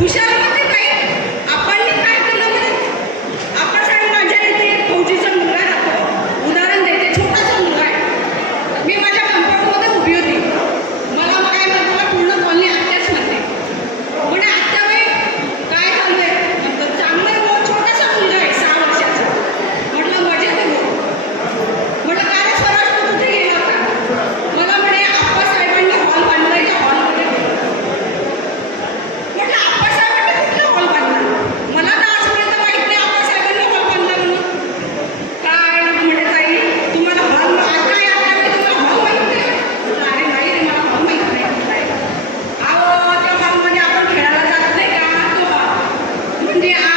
Puxa! দিয়ে